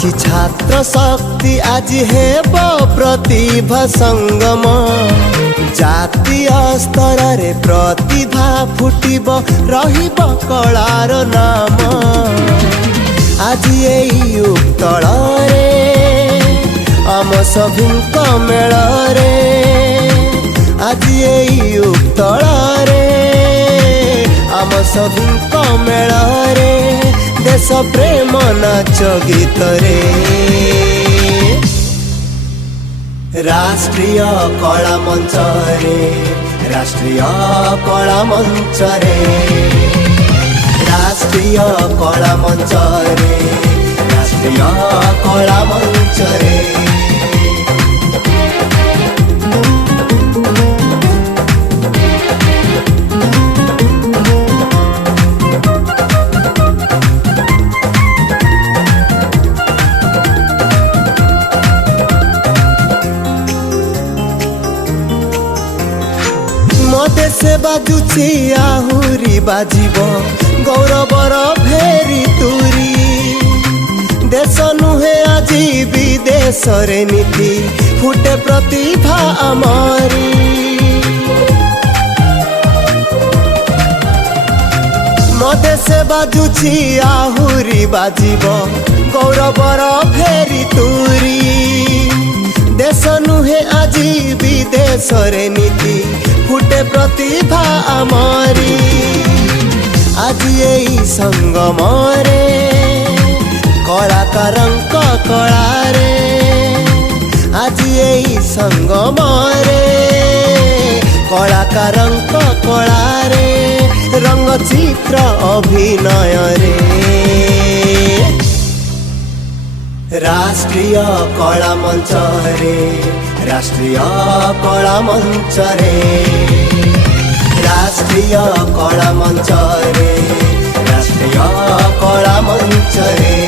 अछि छात्र शक्ति आज हेब प्रतिभा संगम जातीय स्तर रे प्रतिभा फुटिब रहिब कलार नाम आज एई उक्तल रे आम सभिंक मेल रे आज एई उक्तल रे आम सभिंक मेल रे देश प्रेम नाच गीत रे राष्ट्रीय कला मंच रे राष्ट्रीय कला मंच रे राष्ट्रीय कला मंच रे राष्ट्रीय कला मंच रे मते से बाजुची आहुरी बाजिब गौरवर फेरी तुरी देश नुहे आजी विदेश रे नीति फुटे प्रतिभा आमरी मते से बाजुची आहुरी बाजिब गौरवर फेरी तुरी देश नुहे आजी विदेश रे नीति फुटे प्रतिभा आमरी आज एई संगम रे कलाकारंक कला रे आज एई संगम रे कलाकारंक कला रे रंगचित्र अभिनय रे राष्ट्रीय कला मंच रे राष्ट्रीय कला मंच रे राष्ट्रीय कला मंच रे राष्ट्रीय कला मंच रे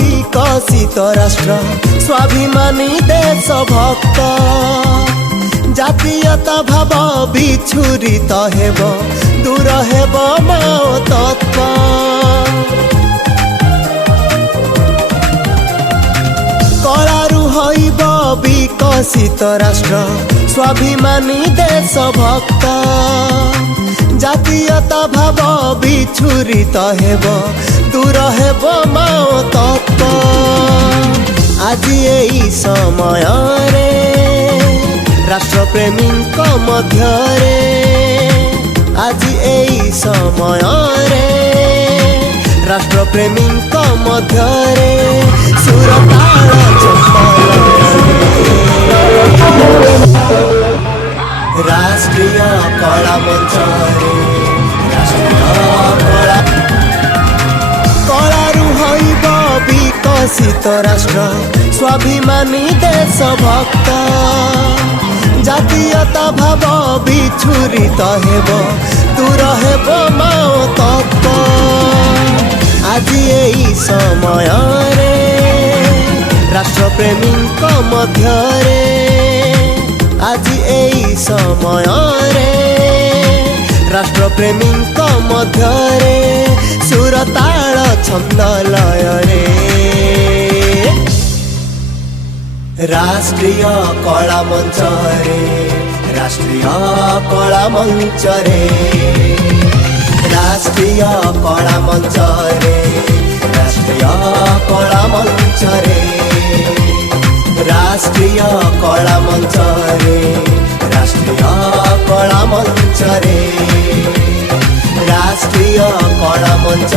विकसित राष्ट्र स्वाभिमानी देश भक्त जातीयता भाव विछुरित हेब दूर हेब माओ तत्व कलारु हईब विकसित राष्ट्र स्वाभिमानी देश भक्त जातीयता भाव विछुरित हेब दूर हेब माओ तत्व आज एई समय रे राष्ट्रप्रेमी मध्य रे आज एई समय रे राष्ट्रप्रेमी मध्य रे सुरताल राष्ट्रीय कला मंच रे राष्ट्रीय कला कलारु हईब विकसित राष्ट्र स्वाभिमानी देश भक्त जातीयता भाव विछुरित हेब दूर हेब माओ तत्व आज एई समय रे राष्ट्रप्रेमी मध्य रे आज एई समय रे राष्ट्रप्रेमी मध्य रे सुरताल छंद लय रे राष्ट्रीय कला मंच रे राष्ट्रीय कला मंच रे राष्ट्रीय कला मंच रे राष्ट्रीय कला मंच रे राष्ट्रीय कला मंच रे राष्ट्रीय कला मंच रे राष्ट्रीय कला मंच